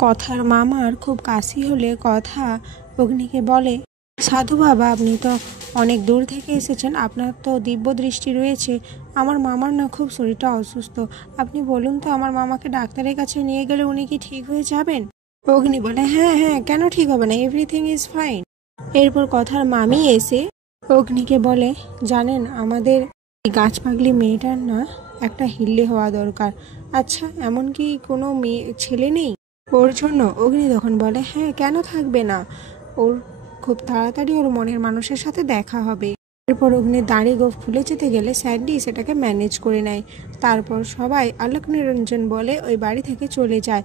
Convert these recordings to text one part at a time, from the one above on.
কথার মামার খুব কাশি হলে কথা অগ্নিকে বলে, সাধু বাবা, আপনি তো অনেক দূর থেকে এসেছেন, আপনার তো দিব্য দৃষ্টি রয়েছে। আমার মামার না খুব শরীরটা অসুস্থ, আপনি বলুন তো আমার মামাকে ডাক্তারের কাছে নিয়ে গেলে উনি কি ঠিক হয়ে যাবেন? অগ্নি বলে, হ্যাঁ হ্যাঁ, কেন ঠিক হবে না, এভরিথিং ইজ ফাইন। এরপর কথার মামি এসে অগ্নিকে বলে, জানেন আমাদের গাছ পাগলি মেয়েটার না একটা হিল্লে হওয়া দরকার। আচ্ছা, এমন কি কোনো ছেলে নেই ওর জন্য? অগ্নি তখন বলে, হ্যাঁ, কেন থাকবে না, ওর খুব তাড়াতাড়ি ওর মনের মানুষের সাথে দেখা হবে। এরপর অগ্নির দাড়ি গোঁফ খুলে যেতে গেলে স্যান্ডি সেটাকে ম্যানেজ করে নেয়। তারপর সবাই আলোক নিরঞ্জন বলে ওই বাড়ি থেকে চলে যায়।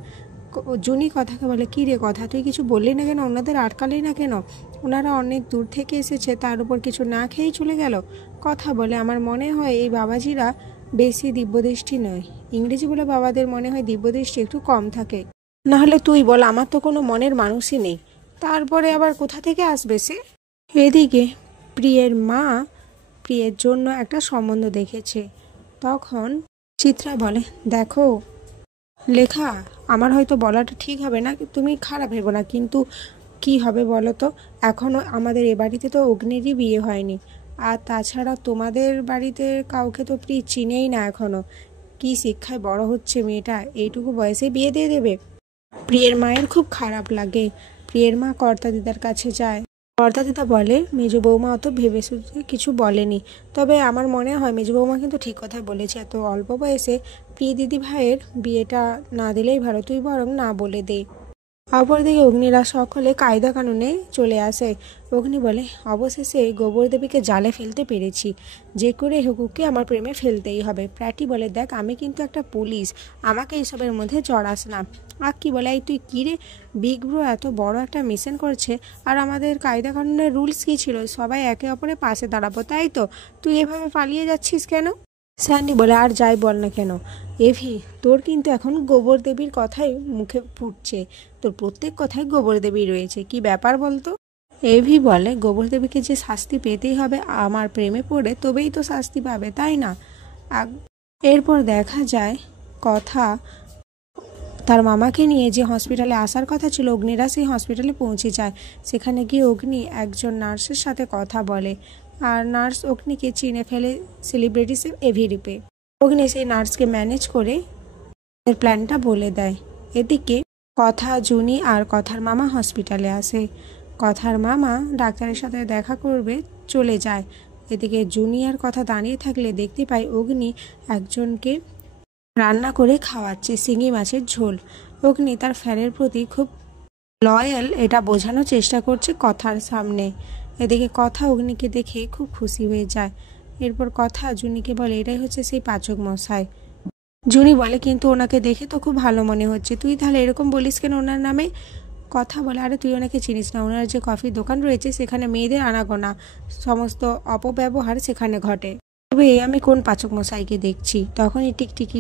জুনি কথাকে বলে, কী রে কথা, তুই কিছু বললি না কেন, ওনাদের আটকালি না কেন? ওনারা অনেক দূর থেকে এসেছে, তার উপর কিছু না খেয়েই চলে গেল। কথা বলে, আমার মনে হয় এই বাবাজিরা বেশি দিব্যদৃষ্টি নয়, ইংরেজি বলে বাবাদের মনে হয় দিব্যদৃষ্টি একটু কম থাকে। নাহলে তুই বল, আমার তো কোনো মনের মানুষই নেই, তারপরে আবার কোথা থেকে আসবে সে? এদিকে প্রিয়ের মা প্রিয়ের জন্য একটা সম্বন্ধ দেখেছে। তখন চিত্রা বলে, দেখো লেখা, আমার হয়তো বলাটা ঠিক হবে না, তুমি খারাপ ভেবো না, কিন্তু কি হবে বলো তো, এখনও আমাদের এ বাড়িতে তো অগ্নিরই বিয়ে হয়নি, আর তাছাড়া তোমাদের বাড়িতে কাউকে তো প্রিয় চিনেই না এখনও। কি শিক্ষায় বড় হচ্ছে মেয়েটা, এইটুকু বয়সে বিয়ে দিয়ে দেবে? প্রিয়ের মায়ের খুব খারাপ লাগে। প্রিয়ের মা কর্তা দিদার কাছে যায়। কর্তা দিদা বলে, মেজো বৌমা অত ভেবে কিছু বলেনি, তবে আমার মনে হয় মেজো বৌমা কিন্তু ঠিক কথাই বলেছে, এত অল্প বয়সে প্রিয় দিদি ভাইয়ের বিয়েটা না দিলেই ভালো, তুই বরং না বলে দে। অপরদিকে অগ্নিরা সকলে কায়দা কানুনে চলে আসে। অগ্নি বলে, অবশেষে গোবর দেবীকে জালে ফেলতে পেরেছি, যে করে হুকুকে আমার প্রেমে ফেলতেই হবে। প্র্যাটি বলে, দেখ আমি কিন্তু একটা পুলিশ, আমাকে এইসবের মধ্যে জড়াস না। আক্কি বলে, এই তুই কী রে, বিগ ব্রো এত বড় একটা মিশন করছে, আর আমাদের কায়দা কানুনের রুলস কী ছিল, সবাই একে অপরের পাশে দাঁড়াবো, তাই তো, তুই এভাবে পালিয়ে যাচ্ছিস কেন? স্যান্ডি বলে, আর যাই বল না কেন এভি, তোর কিন্তু এখন গোবর দেবীর কথাই মুখে ফুটছে, তোর প্রত্যেক কথায় গোবর দেবী রয়েছে, কি ব্যাপার বলতো? এভি বলে, গোবর দেবীকে যে শাস্তি পেতেই হবে, আমার প্রেমে পড়ে তবেই তো শাস্তি পাবে, তাই না? এরপর দেখা যায় কথা তার মামাকে নিয়ে যে হসপিটালে আসার কথা ছিল, অগ্নিরা সেই হসপিটালে পৌঁছে যায়। সেখানে গিয়ে অগ্নি একজন নার্সের সাথে কথা বলে, আর নার্স অগ্নিকে চিনে ফেলে সেলিব্রিটি এভি রূপে। অগ্নি সেই নার্সকে ম্যানেজ করে এর প্ল্যানটা বলে দেয়। এদিকে কথা, জুনি আর কথার মামা হসপিটালে আসে। কথার মামা ডাক্তারের সাথে দেখা করবে চলে যায়। এদিকে জুনি আর কথা দাঁড়িয়ে থাকলে দেখতে পায় অগ্নি একজনকে রান্না করে খাওয়াচ্ছে শিঙি মাছের ঝোল। অগ্নি তার ফ্যানের প্রতি খুব লয়াল এটা বোঝানোর চেষ্টা করছে কথার সামনে। এদিকে কথা অগ্নিকে দেখে খুব খুশি হয়ে যায়। এরপর কথা জুনিকে বলে, এটাই হচ্ছে সেই পাচক মশাই। জুনি বলে, কিন্তু ওনাকে দেখে তো খুব ভালো মনে হচ্ছে, তুই তাহলে এরকম বলিস কেন ওনার নামে? কথা বলে, আরে তুই ওনাকে চিনিস না, ওনার যে কফির দোকান রয়েছে সেখানে মেয়েদের আনাগোনা, সমস্ত অপব্যবহার সেখানে ঘটে। তবে আমি কোন পাচক মশাইকে দেখছি? তখনই টিকটিকি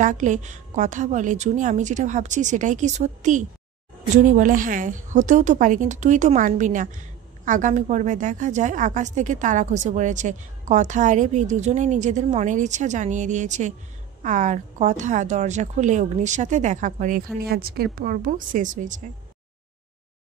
ডাকলে কথা বলে, জুনি আমি যেটা ভাবছি সেটাই কি সত্যি? জুনি বলে, হ্যাঁ হতেও তো পারে, কিন্তু তুই তো মানবি না। আগামী পর্বে দেখা যায় আকাশ থেকে তারা খসে পড়েছে। কথা আর এভি দুজনে নিজেদের মনের ইচ্ছা জানিয়ে দিয়েছে, আর কথা দরজা খুলে অগ্নির সাথে দেখা করে। এখানে আজকের পর্ব শেষ হয়ে যায়।